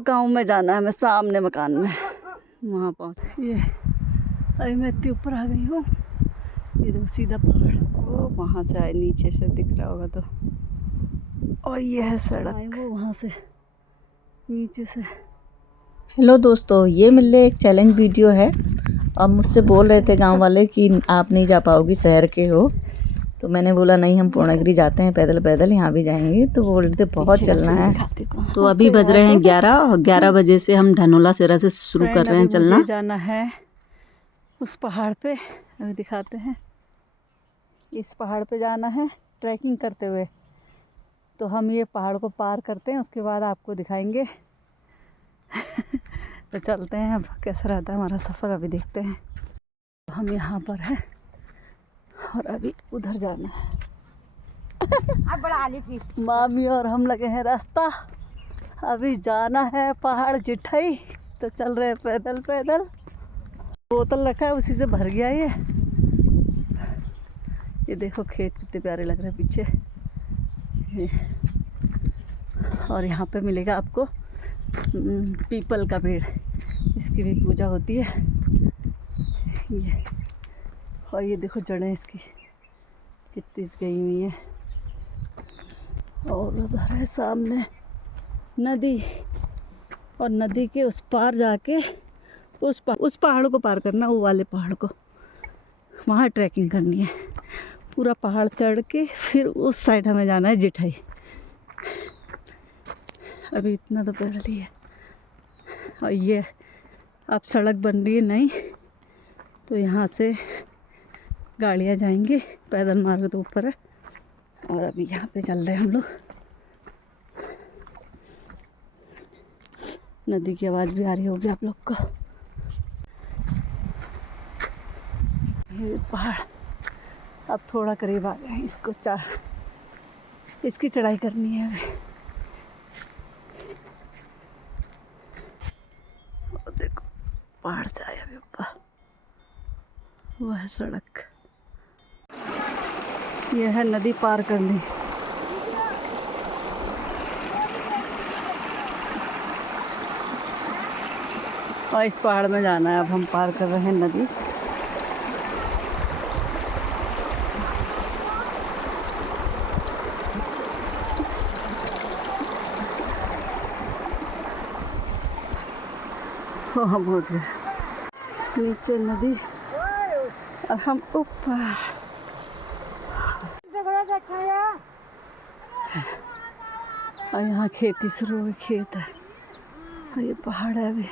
वो गांव में जाना है, मैं सामने मकान में वहाँ पहुँच। ये अभी मैं इतनी ऊपर आ गई हूँ, ये देखो सीधा पहाड़, वो वहाँ से आए नीचे से दिख रहा होगा तो, और ये है सड़क वो वहाँ से नीचे से। हेलो दोस्तों, ये मेरे लिए एक चैलेंज वीडियो है। अब मुझसे बोल रहे थे गांव वाले कि आप नहीं जा पाओगी, शहर के हो। तो मैंने बोला नहीं, हम पूर्णगिरी जाते हैं पैदल पैदल, यहाँ भी जाएंगे। तो बोल रहे थे बहुत चलना है। तो अभी बज रहे हैं 11 और 11 बजे से हम धनोला सिरा से शुरू कर रहे हैं चलना। मुझे जाना है उस पहाड़ पे, अभी दिखाते हैं। इस पहाड़ पे जाना है ट्रैकिंग करते हुए। तो हम ये पहाड़ को पार करते हैं, उसके बाद आपको दिखाएंगे। तो चलते हैं, अब कैसा रहता है हमारा सफ़र अभी देखते हैं। तो हम यहाँ पर हैं और अभी उधर जाना है। मामी और हम लगे हैं रास्ता, अभी जाना है पहाड़ जिठाई। तो चल रहे हैं पैदल पैदल। बोतल रखा है उसी से भर गया ये देखो खेत कितने प्यारे लग रहे हैं पीछे। और यहाँ पे मिलेगा आपको पीपल का पेड़, इसकी भी पूजा होती है। ये और ये देखो जड़ें इसकी कितनी गई हुई हैं। और उधर है सामने नदी, और नदी के उस पार जाके उस पहाड़ को पार करना, वो वाले पहाड़ को, वहाँ ट्रैकिंग करनी है। पूरा पहाड़ चढ़ के फिर उस साइड हमें जाना है जिठाई। अभी इतना तो पैदल ही है। और ये अब सड़क बन रही है नई, तो यहाँ से गाड़ियाँ जाएंगी, पैदल मार्ग तो ऊपर है। और अभी यहाँ पे चल रहे हैं हम लोग। नदी की आवाज़ भी आ रही होगी आप लोग को। ये पहाड़ अब थोड़ा करीब आ गए हैं, इसकी चढ़ाई करनी है अभी। और देखो पहाड़ से आया अभी ऊपर, वो है सड़क। ये है नदी पार करनी। और इस पहाड़ में जाना है, अब हम पार कर रहे हैं नदी। हम पहुँच गए, नीचे नदी और हम ऊपर। और यहाँ खेती शुरू हुई, खेत है और ये पहाड़ है अभी।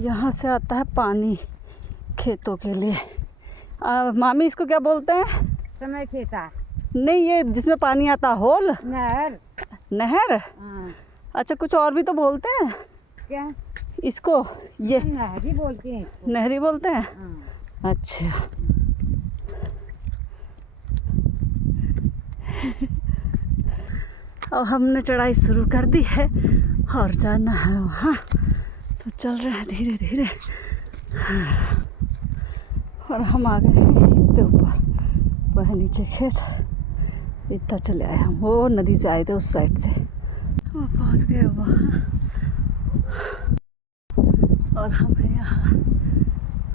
यहाँ से आता है पानी खेतों के लिए। मामी इसको क्या बोलते हैं? समय खेता नहीं, ये जिसमें पानी आता, होल, नहर। नहर। अच्छा, कुछ और भी तो बोलते हैं क्या इसको? ये नहरी बोलते हैं इसको। नहरी बोलते हैं। अच्छा। अब हमने चढ़ाई शुरू कर दी है और जाना है वहाँ। तो चल रहे हैं धीरे धीरे। और हम आ गए हैं इतने ऊपर, वह नीचे खेत, इतना चले आए हम। वो नदी से आए थे उस साइड से, वो पहुँच गए वहाँ। और हम हैं यहाँ,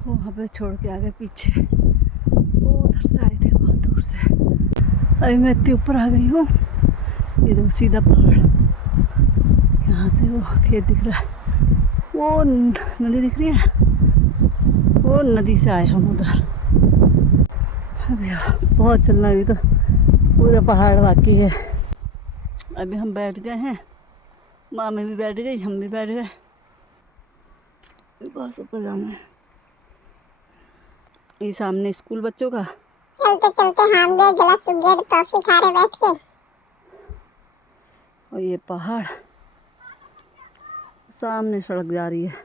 वो वहाँ पे छोड़ के आ गए पीछे। वो उधर से आए थे बहुत दूर से। अभी मैं इतनी ऊपर आ गई हूँ, ये देखो सीधा पहाड़, यहाँ से वो खेत दिख रहा है, वो नदी दिख रही है, वो नदी से आए हम उधर। अभी बहुत चलना, अभी तो पूरा पहाड़ बाकी है। अभी हम बैठ गए हैं, मामी भी बैठ गई, हम भी बैठ गए। बस ऊपर जाना है। ये सामने स्कूल बच्चों का। चलते चलते हम भी गिलास सूख टॉफी खा रहे बैठ के। और ये पहाड़, सामने सड़क जा रही है।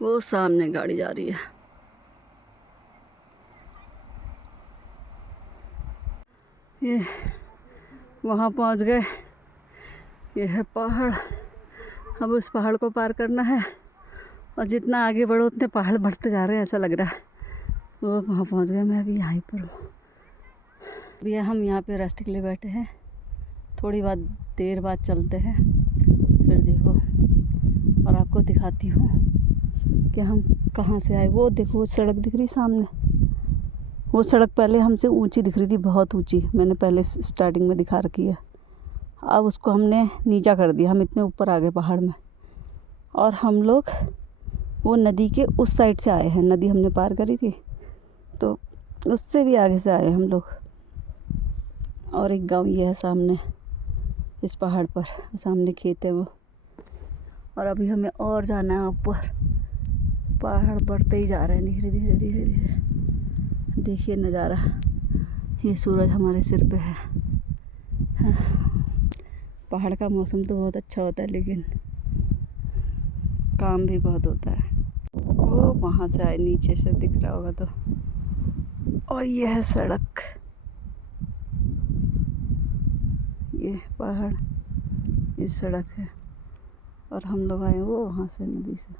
वो सामने गाड़ी जा रही है। ये वहाँ पहुँच गए। ये है पहाड़। अब उस पहाड़ को पार करना है और जितना आगे बढ़ो उतने पहाड़ बढ़ते जा रहे हैं, ऐसा लग रहा है। वो वहाँ पहुँच गए, मैं अभी यहीं पर हूँ। अभी हम यहाँ पे रेस्ट के लिए बैठे हैं, थोड़ी देर बाद चलते हैं। फिर देखो और आपको दिखाती हूँ कि हम कहाँ से आए। वो देखो वो सड़क दिख रही सामने, वो सड़क पहले हमसे ऊंची दिख रही थी, बहुत ऊंची, मैंने पहले स्टार्टिंग में दिखा रखी है। अब उसको हमने नीचा कर दिया, हम इतने ऊपर आ गए पहाड़ में। और हम लोग वो नदी के उस साइड से आए हैं, नदी हमने पार करी थी तो उससे भी आगे से आए हम लोग। और एक गांव ये है सामने इस पहाड़ पर, सामने खेत है वो। और अभी हमें और जाना है ऊपर, पहाड़ बढ़ते ही जा रहे हैं धीरे धीरे धीरे धीरे। देखिए नज़ारा, ये सूरज हमारे सिर पे है। पहाड़ का मौसम तो बहुत अच्छा होता है लेकिन काम भी बहुत होता है। वो वहाँ से आए, नीचे से दिख रहा होगा तो। और ये है सड़क, ये पहाड़, ये सड़क है। और हम लोग आए वो वहाँ से नदी से,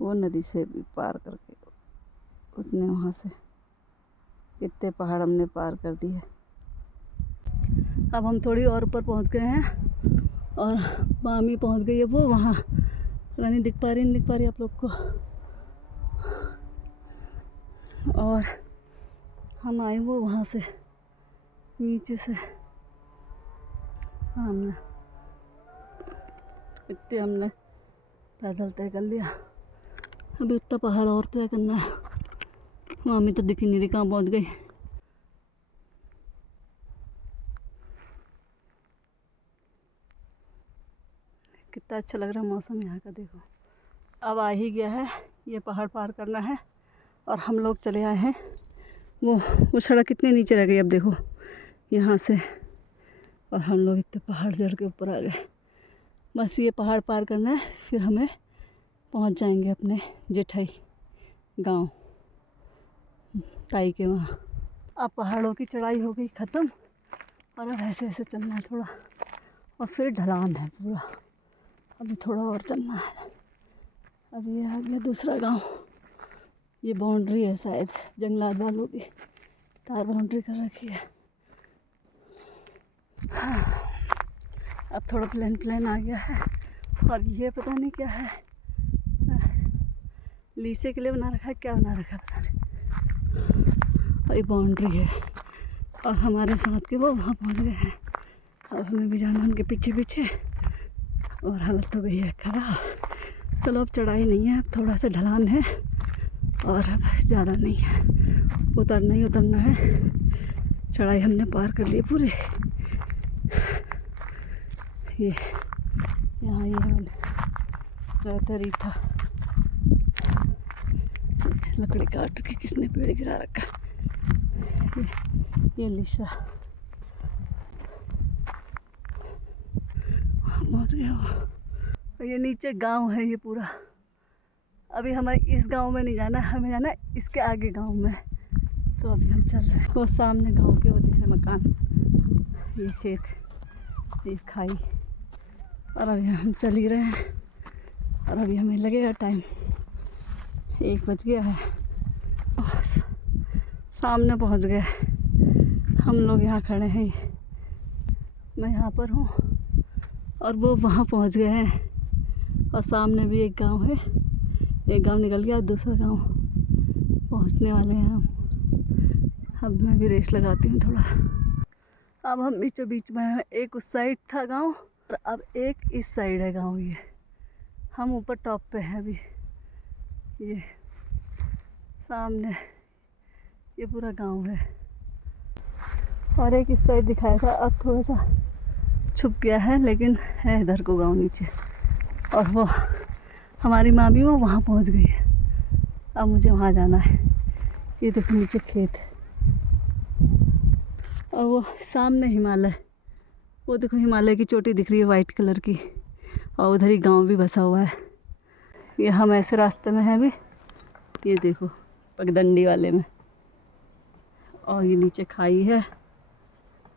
वो नदी से भी पार करके उतने वहाँ से कितने पहाड़ हमने पार कर दिए। अब हम थोड़ी और ऊपर पहुँच गए हैं और मामी पहुँच गई है वो वहाँ। पता नहीं दिख पा रही आप लोग को। और हम आए वो वहाँ से नीचे से। हमने इतने हमने पैदल तय कर लिया, अभी इतना पहाड़ और तय करना है। मामी तो दिखी नहीं रही, कहाँ पहुँच गई। कितना अच्छा लग रहा है मौसम यहाँ का, देखो। अब आ ही गया है, ये पहाड़ पार करना है और हम लोग चले आए हैं। वो सड़क कितनी नीचे रह गई अब देखो यहाँ से। और हम लोग इतने पहाड़ चढ़ के ऊपर आ गए। बस ये पहाड़ पार करना है, फिर हमें पहुँच जाएंगे अपने जेठाई गांव, ताई के वहाँ। अब पहाड़ों की चढ़ाई हो गई ख़त्म और अब ऐसे ऐसे चलना है थोड़ा, और फिर ढलान है पूरा। अभी थोड़ा और चलना है। अब ये आ गया दूसरा गांव। ये बाउंड्री है शायद जंगलात वालों की, तार बाउंड्री कर रखी है। अब थोड़ा प्लेन आ गया है। और ये पता नहीं क्या है, लीसे के लिए बना रखा है, क्या बना रखा है पता नहीं। और ये बाउंड्री है और हमारे साथ के वो वहाँ पहुँच गए हैं। अब हमें भी जाना उनके पीछे पीछे। और हालत हो गई है खराब। चलो अब चढ़ाई नहीं है, अब थोड़ा सा ढलान है और अब ज़्यादा नहीं है, उतरना ही उतरना है। चढ़ाई हमने पार कर ली पूरी। ये यहाँ ये रहता रीठा, लकड़ी काट के किसने पेड़ गिरा रखा। ये लिशा पहुँच गया वो। ये नीचे गांव है ये पूरा। अभी हमें इस गांव में नहीं जाना, हमें जाना है इसके आगे गांव में। तो अभी हम चल रहे हैं। वो सामने गांव के वो दिख रहे मकान, ये खेत, ये खाई। और अभी हम चल ही रहे हैं और अभी हमें लगेगा टाइम, 1 बज गया है। सामने पहुंच गए हम लोग, यहाँ खड़े हैं। मैं यहाँ पर हूँ और वो वहाँ पहुँच गए हैं। और सामने भी एक गांव है, एक गांव निकल गया, दूसरा गांव पहुँचने वाले हैं हम। अब मैं भी रेस लगाती हूँ थोड़ा। अब हम बीचों बीच में हैं। एक उस साइड था गांव और अब एक इस साइड है गांव। ये हम ऊपर टॉप पे हैं अभी। ये सामने ये पूरा गांव है और एक इस साइड दिखाया था, अब थोड़ा सा छुप गया है लेकिन है इधर को गांव नीचे। और वो हमारी मामी वो वहाँ पहुँच गई है। अब मुझे वहाँ जाना है। ये देखो नीचे खेत है और वो सामने हिमालय, वो देखो हिमालय की चोटी दिख रही है वाइट कलर की। और उधर ही गांव भी बसा हुआ है। ये हम ऐसे रास्ते में हैं अभी, ये देखो पगडंडी वाले में। और ये नीचे खाई है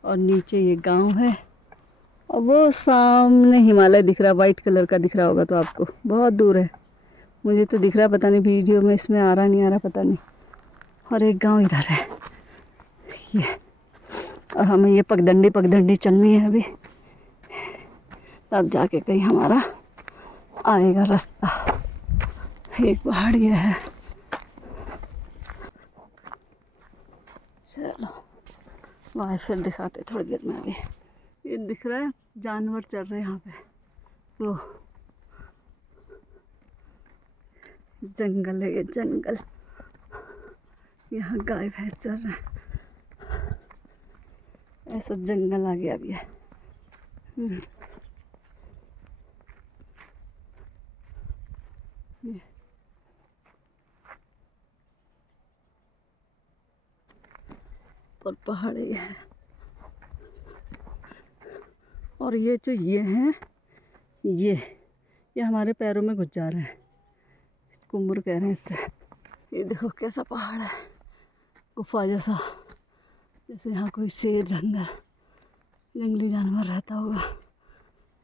और नीचे ये गांव है और वो सामने हिमालय दिख रहा है, वाइट कलर का दिख रहा होगा तो आपको, बहुत दूर है। मुझे तो दिख रहा, पता नहीं वीडियो में इसमें आ रहा नहीं आ रहा पता नहीं। और एक गांव इधर है ये, और हमें ये पगडंडी चलनी है अभी, तब जाके कहीं हमारा आएगा रास्ता। एक पहाड़ ये है। चलो वहाँ फिर दिखाते थोड़ी देर में। अभी ये दिख रहा है जानवर चल रहे हैं यहाँ पे, वो जंगल है ये जंगल, यहाँ गाय भैंस चल रहे हैं, ऐसा जंगल आ गया अभी है। ये और पहाड़ ये है, और ये जो ये हैं ये हमारे पैरों में घुस जा रहे हैं, कुम्भर कह रहे हैं इससे। ये देखो कैसा पहाड़ है, गुफा जैसा, जैसे यहाँ कोई शेर जंगली जानवर रहता होगा,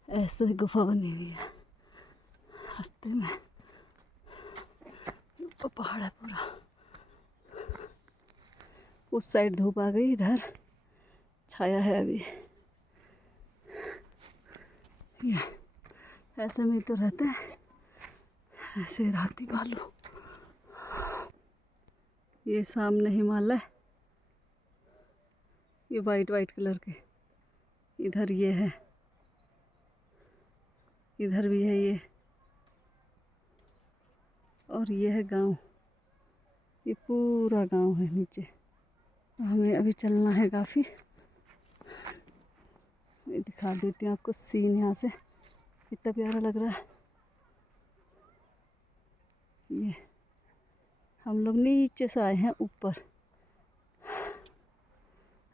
ऐसे गुफा बनी हुई है रास्ते में। ऊपर पहाड़ है पूरा, उस साइड धूप आ गई, इधर छाया है अभी। ये ऐसे में तो रहते हैं ऐसे राती भालू। ये सामने हिमालय, ये वाइट कलर के, इधर ये है, इधर भी है ये, और ये है गांव, ये पूरा गांव है नीचे। हमें अभी चलना है काफ़ी, मैं दिखा देती हूँ आपको सीन यहाँ से, कितना प्यारा लग रहा है। ये हम लोग नीचे से आए हैं ऊपर,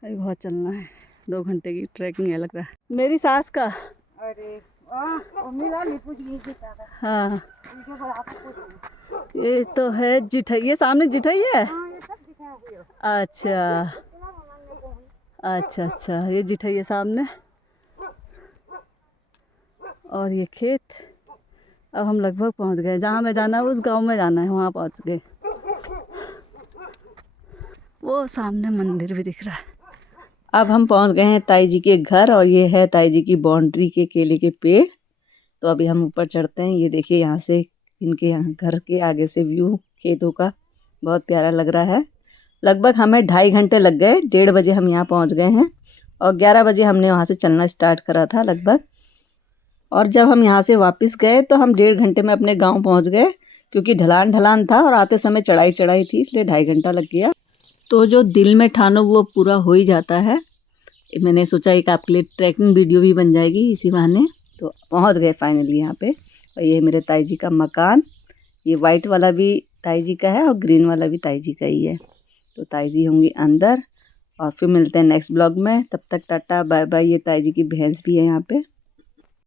अभी बहुत चलना है, 2 घंटे की ट्रैकिंग है लग रहा है। मेरी सास का, अरे मिला नहीं कुछ नहीं दिखा। हाँ ये तो है जिठाई, ये सामने जिठाई है। अच्छा अच्छा, ये जिठाई है सामने, और ये खेत। अब हम लगभग पहुंच गए, जहाँ मैं जाना है उस गांव में जाना है, वहाँ पहुंच गए। वो सामने मंदिर भी दिख रहा है। अब हम पहुंच गए हैं ताई जी के घर, और ये है ताई जी की बाउंड्री के केले के पेड़। तो अभी हम ऊपर चढ़ते हैं। ये देखिए यहाँ से इनके यहाँ घर के आगे से व्यू खेतों का बहुत प्यारा लग रहा है। लगभग हमें 2.5 घंटे लग गए, 1:30 बजे हम यहाँ पहुँच गए हैं, और 11 बजे हमने वहाँ से चलना स्टार्ट करा था लगभग। और जब हम यहाँ से वापस गए तो हम 1.5 घंटे में अपने गाँव पहुँच गए, क्योंकि ढलान था और आते समय चढ़ाई थी, इसलिए 2.5 घंटा लग गया। तो जो दिल में ठानो वो पूरा हो ही जाता है। मैंने सोचा एक आपके लिए ट्रैकिंग वीडियो भी बन जाएगी इसी बहाने। तो पहुंच गए फाइनली यहाँ पे। और ये मेरे ताई जी का मकान, ये वाइट वाला भी ताई जी का है और ग्रीन वाला भी ताई जी का ही है। तो ताई जी होंगी अंदर, और फिर मिलते हैं नेक्स्ट ब्लॉग में। तब तक टाटा बाय बाय। ये ताई जी की भैंस भी है यहाँ पे।